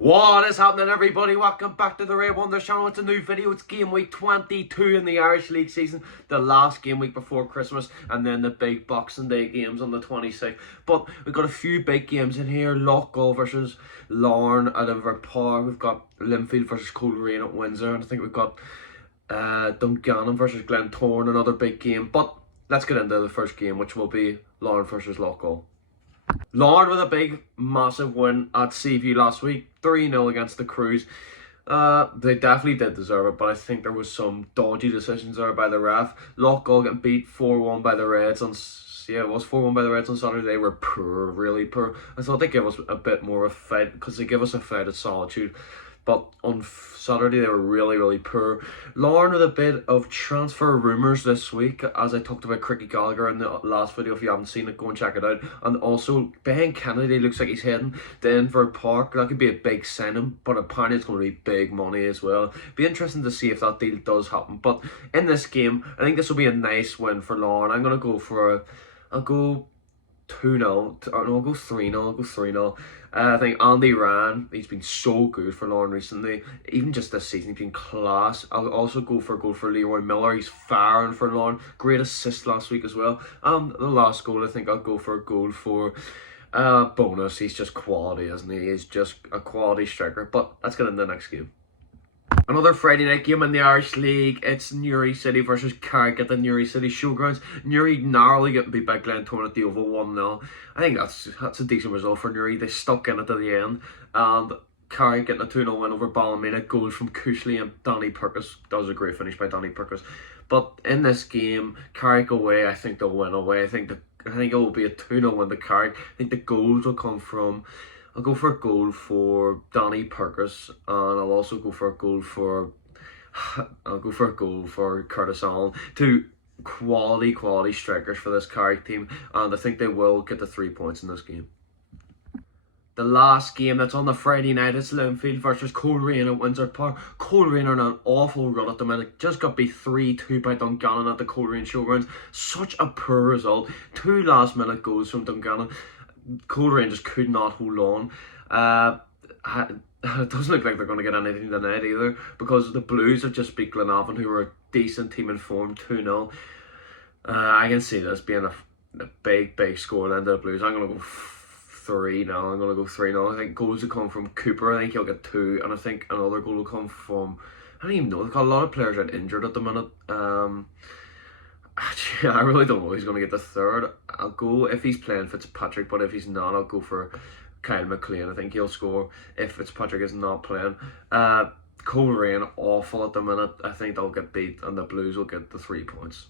What is happening, everybody? Welcome back to the Ray Wonders channel. It's a new video. It's game week 22 in the Irish League season, the last game week before Christmas, and then the big Boxing Day games on the 26th. But we've got a few big games in here. Loughgall versus Larne at Inver Park. We've got Linfield versus Coleraine at Windsor, and I think we've got Dungannon versus Glentoran, another big game. But let's get into the first game, which will be Larne versus Loughgall. Larne with a big, massive win at Seaview last week, 3-0 against the Crews. They definitely did deserve it, but I think there was some dodgy decisions there by the ref. Loughgall getting beat 4-1 by the Reds on... Yeah, it was 4-1 by the Reds on Saturday. They were poor, really poor. I thought they'd give us a bit more of a fight, because they give us a fight at Solitude. But on Saturday, they were really, really poor. Larne with a bit of transfer rumours this week, as I talked about Cricky Gallagher in the last video. If you haven't seen it, go and check it out. And also, Ben Kennedy looks like he's heading to Inver Park. That could be a big signing, but apparently it's going to be big money as well. Be interesting to see if that deal does happen. But in this game, I think this will be a nice win for Larne. I'm going to go for I'll go 2-0. No, I'll go 3-0. I'll go 3-0. I think Andy Ryan, he's been so good for Larne recently. Even just this season, he's been class. I'll also go for a goal for Leroy Miller. He's firing for Larne. Great assist last week as well. And the last goal, I think I'll go for a goal for Bonus. He's just quality, isn't he? He's just a quality striker. But let's get into the next game. Another Friday night game in the Irish League. It's Newry City versus Carrick at the Newry City Showgrounds. Newry narrowly getting beat by Glentoran at the Oval 1-0. I think that's a decent result for Newry. They stuck in it to the end. And Carrick getting a 2-0 win over Ballymena. Goals from Cushley and Danny Perkis. That was a great finish by Danny Perkis. But in this game, Carrick away, I think they'll win away. I think it will be a 2-0 win to Carrick. I think the goals will come from... I'll go for a goal for Danny Perkis, and I'll also go for a goal for Curtis Allen. Two quality strikers for this Carrick team, and I think they will get the 3 points in this game. The last game that's on the Friday night is Linfield versus Coleraine at Windsor Park. Coleraine are on an awful run at the minute. Just got beat 3-2 by Dungannon at the Coleraine Showgrounds. Such a poor result. 2 last minute goals from Dungannon. Coleraine just could not hold on. It doesn't look like they're going to get anything tonight either, because the Blues have just beat Glenavon, who were a decent team in form, 2-0. I can see this being a big score then to the Blues. I'm going to go 3 now. I'm going to go 3-0. I think goals will come from Cooper. I think he'll get 2. And I think another goal will come from... I don't even know. They've got a lot of players out injured at the minute. Actually, I really don't know who's going to get the third. I'll go, if he's playing Fitzpatrick, but if he's not, I'll go for Kyle McLean. I think he'll score if Fitzpatrick is not playing. Coleraine awful at the minute. I think they'll get beat and the Blues will get the 3 points.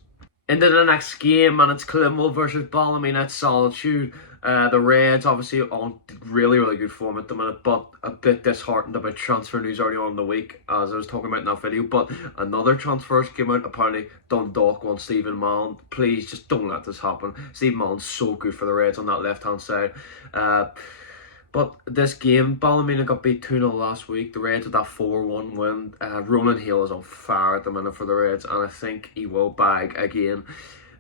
Into the next game, and it's Clinwell versus Ballymena at Solitude. The Reds obviously on really good form at the minute, but a bit disheartened about transfer news early on in the week, as I was talking about in that video. But another transfers came out. Apparently Dundalk wants Stephen Mallon. Please just don't let this happen. Stephen Mallon's so good for the Reds on that left hand side. But this game, Ballymena got beat 2-0 last week. The Reds with that 4-1 win. Ronan Hale is on fire at the minute for the Reds, and I think he will bag again.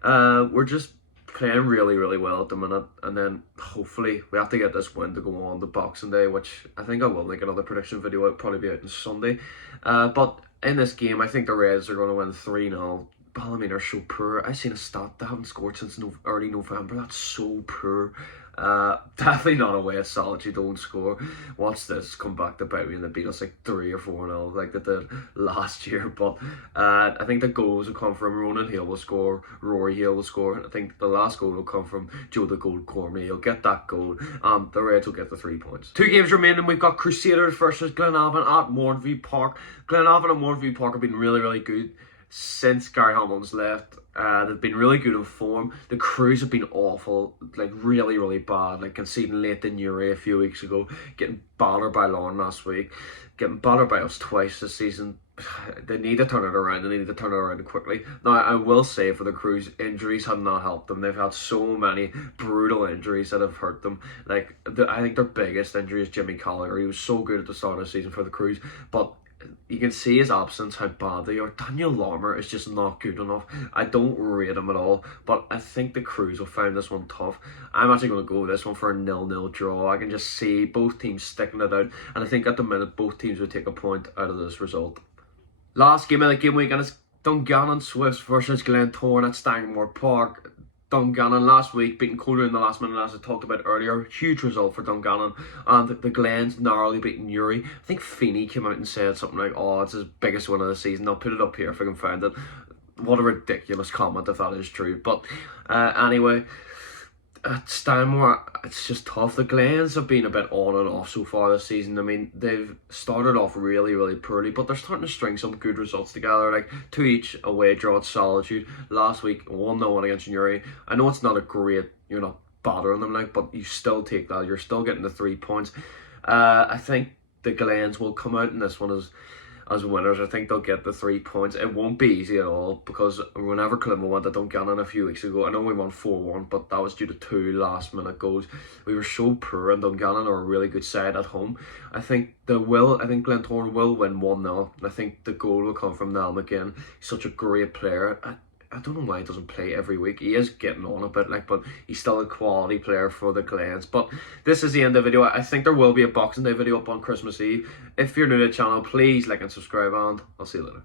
We're just playing really well at the minute, and then hopefully we have to get this win to go on to Boxing Day, which I think I will make another prediction video. It'll probably be out on Sunday. But in this game, I think the Reds are going to win 3-0. Ballymena are so poor. I've seen a stat, they haven't scored since early November. That's so poor. Definitely not away at Solitude, don't score. Watch this come back to bite me, and they beat us like 3 or 4-0 like they did last year. But I think the goals will come from Ronan Hale will score, Rory Hale will score, and I think the last goal will come from Joe the Gold Cormier. He'll get that goal. The Reds will get the 3 points. 2 games remaining. We've got Crusaders versus Glenavon at Mornview Park. Glenavon and Mornview Park have been really good since Gary Hamilton's left. They've been really good in form. The Crews have been awful, like really bad, like conceding late in Newry a few weeks ago, getting battered by Larne last week, getting battered by us twice this season. They need to turn it around. They need to turn it around quickly. Now, I will say for the Crews, injuries have not helped them. They've had so many brutal injuries that have hurt them. Like, I think their biggest injury is Jimmy Gallagher. He was so good at the start of the season for the Crews, but you can see his absence, how bad they are. Daniel Larmour is just not good enough. I don't rate him at all, but I think the Crews will find this one tough. I'm actually going to go with this one for a 0-0 draw. I can just see both teams sticking it out, and I think at the minute both teams would take a point out of this result. Last game of the game week, and it's Dungannon Swifts versus Glentoran at Stanmore Park. Dungannon last week beating Kohler in the last minute, as I talked about earlier. Huge result for Dungannon. And the Glens narrowly beating Uri. I think Feeney came out and said something like, oh, it's his biggest win of the season. I'll put it up here if I can find it. What a ridiculous comment if that is true. But anyway, at Stanmore, it's just tough. The Glens have been a bit on and off so far this season. I mean, they've started off really, really poorly, but they're starting to string some good results together, like 2 each away draw at Solitude. Last week, 1-0 against Uri. I know it's not a great, you're not battering them, like, but you still take that. You're still getting the 3 points. I think the Glens will come out in this one as winners. I think they'll get the 3 points. It won't be easy at all, because whenever Climo went to Dungannon a few weeks ago, I know we won 4-1, but that was due to 2 last minute goals. We were so poor, and Dungannon are a really good side at home. I think Glentoran will win 1-0. I think the goal will come from Niall McGinn. He's such a great player. I don't know why he doesn't play every week. He is getting on a bit, but he's still a quality player for the Glens. But this is the end of the video. I think there will be a Boxing Day video up on Christmas Eve. If you're new to the channel, please like and subscribe, and I'll see you later.